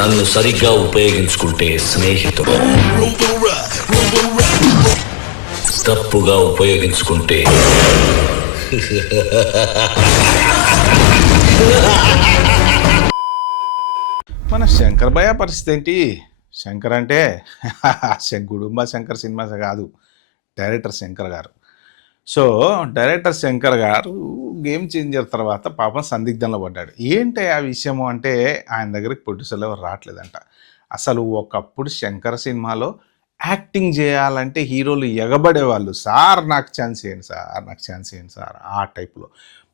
నన్ను సరిగ్గా ఉపయోగించుకుంటే స్నేహితుడు, తప్పుగా ఉపయోగించుకుంటే మన శంకర్ భయ్య పరిస్థితి ఏంటి? శంకర్ అంటే గుడుంబ శంకర్ సినిమా కాదు, డైరెక్టర్ శంకర్ గారు. సో డైరెక్టర్ శంకర్ గారు గేమ్ చేంజర్ తర్వాత పాపం సందిగ్ధంలో పడ్డాడు. ఏంటి ఆ విషయము అంటే ఆయన దగ్గరికి ప్రొడ్యూసర్లు ఎవరు రావట్లేదంట. అసలు ఒకప్పుడు శంకర్ సినిమాలో యాక్టింగ్ చేయాలంటే హీరోలు ఎగబడేవాళ్ళు, సార్ నాకు ఛాన్స్ ఇవ్వండి సార్, నాకు ఛాన్స్ ఇవ్వండి సార్, ఆ టైప్లో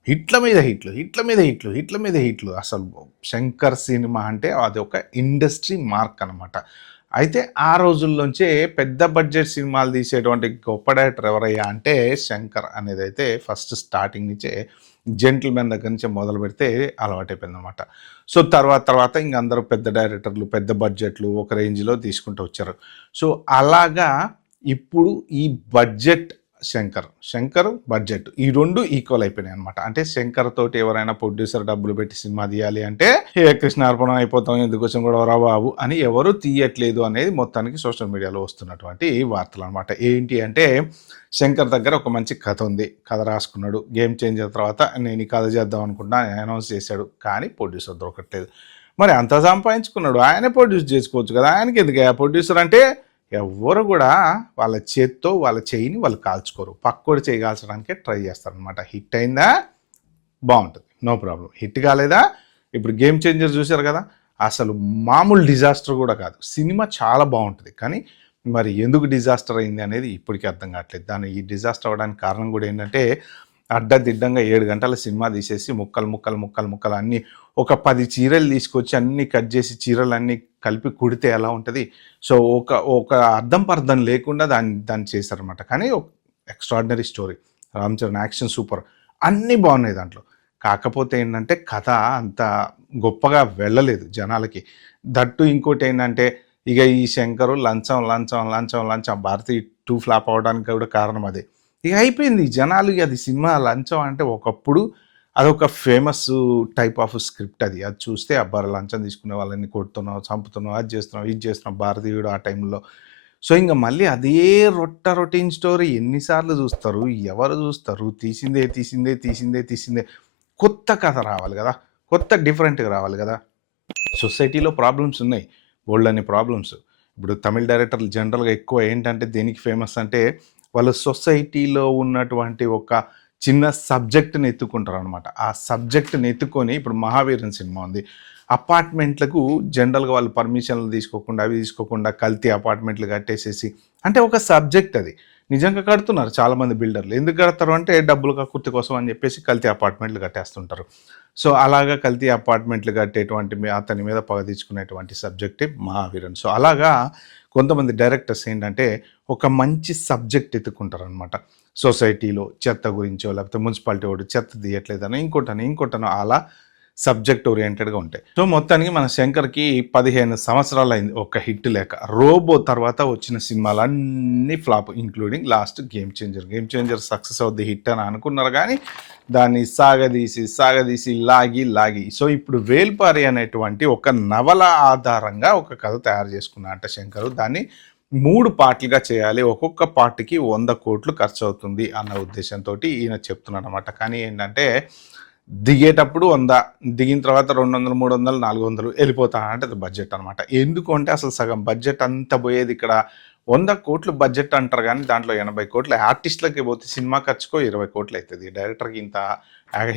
హిట్ల మీద హిట్లు, హిట్ల మీద హిట్లు, హిట్ల మీద హిట్లు. అసలు శంకర్ సినిమా అంటే అది ఒక ఇండస్ట్రీ మార్క్ అనమాట. అయితే ఆ రోజుల్లోంచే పెద్ద బడ్జెట్ సినిమాలు తీసేటువంటి గొప్ప డైరెక్టర్ ఎవరయ్యా అంటే శంకర్ అనేది అయితే ఫస్ట్ స్టార్టింగ్ నుంచే జెంటిల్మెన్ దగ్గర నుంచి మొదలు పెడితే అలవాటైపోయింది అనమాట. సో తర్వాత ఇంక అందరూ పెద్ద డైరెక్టర్లు పెద్ద బడ్జెట్లు ఒక రేంజ్లో తీసుకుంటూ వచ్చారు. సో అలాగా ఇప్పుడు ఈ బడ్జెట్ శంకర్ బడ్జెట్ ఈ రెండు ఈక్వల్ అయిపోయినాయి అనమాట. అంటే శంకర్ తోటి ఎవరైనా ప్రొడ్యూసర్ డబ్బులు పెట్టి సినిమా తీయాలి అంటే ఏ కృష్ణార్పణం అయిపోతాం, ఎందుకోసం కూడా రా బాబు అని ఎవరు తీయట్లేదు అనేది మొత్తానికి సోషల్ మీడియాలో వస్తున్నటువంటి వార్తలు అనమాట. ఏంటి అంటే శంకర్ దగ్గర ఒక మంచి కథ ఉంది, కథ రాసుకున్నాడు. గేమ్ చేంజర్ తర్వాత నేను ఈ కథ చేద్దాం అనుకుంటా అనౌన్స్ చేశాడు, కానీ ప్రొడ్యూసర్ దొరకట్లేదు. మరి అంత సంపాదించుకున్నాడు, ఆయనే ప్రొడ్యూస్ చేసుకోవచ్చు కదా, ఆయనకి ఎందుకు ప్రొడ్యూసర్ అంటే ఎవ్వరు కూడా వాళ్ళ చేత్తో వాళ్ళ చేయిని వాళ్ళు కాల్చుకోరు, పక్కోడు చేయి కాల్చడానికే ట్రై చేస్తారనమాట. హిట్ అయిందా బాగుంటుంది, నో ప్రాబ్లం. హిట్ కాలేదా, ఇప్పుడు గేమ్ చేంజర్ చూశారు కదా, అసలు మామూలు డిజాస్టర్ కూడా కాదు. సినిమా చాలా బాగుంటుంది, కానీ మరి ఎందుకు డిజాస్టర్ అయింది అనేది ఇప్పటికీ అర్థం కావట్లేదు. ఈ డిజాస్టర్ అవ్వడానికి కారణం కూడా ఏంటంటే అడ్డదిడ్డంగా 7 గంటల సినిమా తీసేసి ముక్కలు అన్నీ ఒక 10 చీరలు తీసుకొచ్చి అన్నీ కట్ చేసి చీరలన్నీ కలిపి కుడితే ఎలా ఉంటుంది. సో ఒక అర్థం పర్థం లేకుండా దాన్ని చేశారనమాట. కానీ ఒక extraordinary story, Ram Charan action super, అన్నీ బాగున్నాయి దాంట్లో. కాకపోతే ఏంటంటే కథ అంత గొప్పగా వెళ్ళలేదు జనాలకి. దట్టు ఇంకోటి ఏంటంటే ఇక ఈ శంకరు లంచం భారతి 2 ఫ్లాప్ అవడానికి కూడా కారణం అదే. ఇక అయిపోయింది జనాలు, అది సినిమా లంచం అంటే ఒకప్పుడు అదొక ఫేమస్ టైప్ ఆఫ్ స్క్రిప్ట్. అది చూస్తే అబ్బాయి లంచం తీసుకునే వాళ్ళని కొడుతున్నావు, చంపుతున్నావు, అది చేస్తున్నావు, ఇది చేస్తున్నావు భారతీయుడు ఆ టైంలో. సో ఇంకా మళ్ళీ అదే రొటీన్ స్టోరీ ఎన్నిసార్లు చూస్తారు, ఎవరు చూస్తారు? తీసిందే కొత్త కథ రావాలి కదా, కొత్త డిఫరెంట్గా రావాలి కదా. సొసైటీలో ప్రాబ్లమ్స్ ఉన్నాయి, బోల్డ్ ప్రాబ్లమ్స్. ఇప్పుడు తమిళ డైరెక్టర్లు జనరల్గా ఎక్కువ ఏంటంటే దేనికి ఫేమస్ అంటే వాళ్ళు సొసైటీలో ఉన్నటువంటి ఒక చిన్న సబ్జెక్ట్ని ఎత్తుకుంటారు అనమాట. ఆ సబ్జెక్ట్ని ఎత్తుకొని ఇప్పుడు మహావీరన్ సినిమా ఉంది, అపార్ట్మెంట్లకు జనరల్గా వాళ్ళు పర్మిషన్లు తీసుకోకుండా కల్తీ అపార్ట్మెంట్లు కట్టేసేసి, అంటే ఒక సబ్జెక్ట్ అది నిజంగా కడుతున్నారు చాలామంది బిల్డర్లు. ఎందుకు కడతారు అంటే డబ్బులు కక్కుర్తి కోసం అని చెప్పేసి కల్తీ అపార్ట్మెంట్లు కట్టేస్తుంటారు. సో అలాగా కల్తీ అపార్ట్మెంట్లు కట్టేటువంటి అతని మీద పగ తీసుకునేటువంటి సబ్జెక్టే మహావీరన్. సో అలాగా కొంతమంది డైరెక్టర్స్ ఏంటంటే ఒక మంచి సబ్జెక్ట్ ఎత్తుకుంటారనమాట. సొసైటీలో చెత్త గురించో లేకపోతే మున్సిపాలిటీ వాడు చెత్త తీయట్లేదనో ఇంకోటనో అలా సబ్జెక్ట్ ఓరియంటెడ్గా ఉంటాయి. సో మొత్తానికి మన శంకర్కి 15 సంవత్సరాలు అయింది ఒక హిట్ లేక. రోబో తర్వాత వచ్చిన సినిమాలు అన్నీ flop, including last game changer success అవుద్ది హిట్ అని అనుకున్నారు, కానీ దాన్ని సాగదీసి లాగి సో ఇప్పుడు వేల్పారి అనేటువంటి ఒక నవల ఆధారంగా ఒక కథ తయారు చేసుకున్నారంట శంకర్. దాన్ని 3 పార్ట్లుగా చేయాలి, ఒక్కొక్క పార్ట్కి 100 కోట్లు ఖర్చు అవుతుంది అన్న ఉద్దేశంతో ఈయన చెప్తున్నాడు అనమాట. కానీ ఏంటంటే దిగేటప్పుడు 100, దిగిన తర్వాత 200, 300, 400 వెళ్ళిపోతానంటే అది బడ్జెట్ అనమాట. ఎందుకు అంటే అసలు సగం బడ్జెట్ అంతా పోయేది ఇక్కడ. 100 కోట్లు బడ్జెట్ అంటారు, కానీ దాంట్లో 80 కోట్లు ఆర్టిస్టులకి పోతే సినిమా ఖర్చుకో 20 కోట్లు అవుతుంది. డైరెక్టర్కి ఇంత,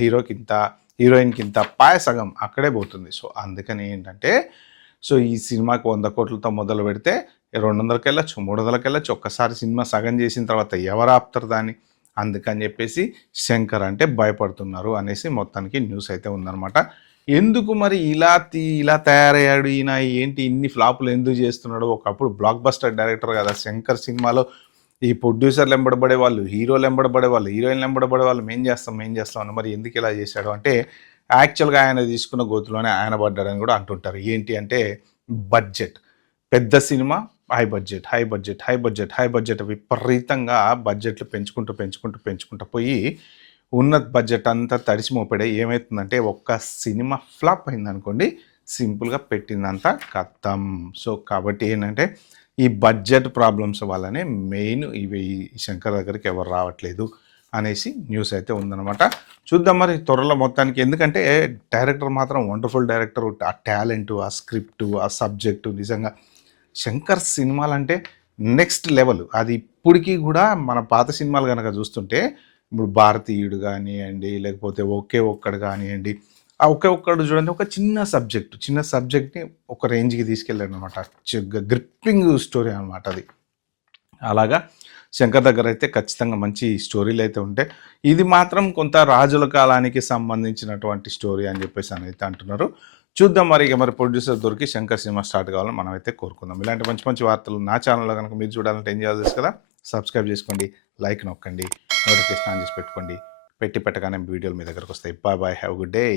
హీరోకి ఇంత, హీరోయిన్కి ఇంత, సగం అక్కడే పోతుంది. సో అందుకని ఏంటంటే సో ఈ సినిమాకి 100 కోట్లతో మొదలు పెడితే 200కి వెళ్ళచ్చు, 300కి వెళ్ళచ్చు. ఒక్కసారి సినిమా సగం చేసిన తర్వాత ఎవరు ఆపుతారు దాన్ని? అందుకని చెప్పేసి శంకర్ అంటే భయపడుతున్నారు అనేసి మొత్తానికి న్యూస్ అయితే ఉందన్నమాట. ఎందుకు మరి ఇలా తయారయ్యాడు ఈయన, ఏంటి ఇన్ని ఫ్లాపులు ఎందుకు చేస్తున్నాడు? ఒకప్పుడు బ్లాక్ బస్టర్ డైరెక్టర్ కదా శంకర్. సినిమాలో ఈ ప్రొడ్యూసర్లు ఎంబడబడే వాళ్ళు, హీరోలు ఎంబడబడే వాళ్ళు, హీరోయిన్లు ఎంబడబడే వాళ్ళు, మేం చేస్తాం అని. మరి ఎందుకు ఇలా చేశాడు అంటే యాక్చువల్గా ఆయన తీసుకున్న గోతులోనే ఆయన పడ్డాడని కూడా అంటుంటారు. ఏంటి అంటే బడ్జెట్, పెద్ద సినిమా హై బడ్జెట్ విపరీతంగా బడ్జెట్లు పెంచుకుంటూ పోయి ఉన్న బడ్జెట్ అంతా తడిసి మోపడే ఏమవుతుందంటే ఒక్క సినిమా ఫ్లాప్ అయిందనుకోండి, సింపుల్గా పెట్టిందంతా కథం. సో కాబట్టి ఏంటంటే ఈ బడ్జెట్ ప్రాబ్లమ్స్ వల్లనే మెయిన్ ఇవి ఈ శంకర్ దగ్గరికి ఎవరు రావట్లేదు అనేసి న్యూస్ అయితే ఉందన్నమాట. చూద్దాం మరి త్వరలో మొత్తానికి. ఎందుకంటే డైరెక్టర్ మాత్రం వండర్ఫుల్ డైరెక్టర్. ఆ టాలెంట్, ఆ స్క్రిప్ట్, ఆ సబ్జెక్టు నిజంగా శంకర్ సినిమాలంటే నెక్స్ట్ లెవెల్. అది ఇప్పటికీ కూడా మన పాత సినిమాలు కనుక చూస్తుంటే ఇప్పుడు భారతీయుడు కానివ్వండి, లేకపోతే ఒకే ఒక్కడు కానివ్వండి, ఆ ఒకే ఒక్కడు చూడండి, ఒక చిన్న సబ్జెక్ట్ని ఒక రేంజ్కి తీసుకెళ్ళాడు అనమాట. గ్రిప్పింగ్ స్టోరీ అనమాట అది. అలాగా శంకర్ దగ్గర అయితే ఖచ్చితంగా మంచి స్టోరీలు అయితే ఉంటాయి. ఇది మాత్రం కొంత రాజుల కాలానికి సంబంధించినటువంటి స్టోరీ అని చెప్పేసి అని అయితే అంటున్నారు. చూద్దాం మరి. ఇక మరి ప్రొడ్యూసర్ దొరికి శంకర్ సినిమా స్టార్ట్ కావాలని మనం అయితే కోరుకుందాం. ఇలాంటి మంచి మంచి వార్తలు నా ఛానల్లో కనుక మీరు చూడాలంటే ఏం చేయాలి తెలుసు కదా, సబ్స్క్రైబ్ చేసుకోండి, లైక్ నొక్కండి, నోటిఫికేషన్ ఆన్ చేసి పెట్టుకోండి. పెట్టగానే వీడియోలు మీ దగ్గరకు వస్తాయి. Bye bye, have good day.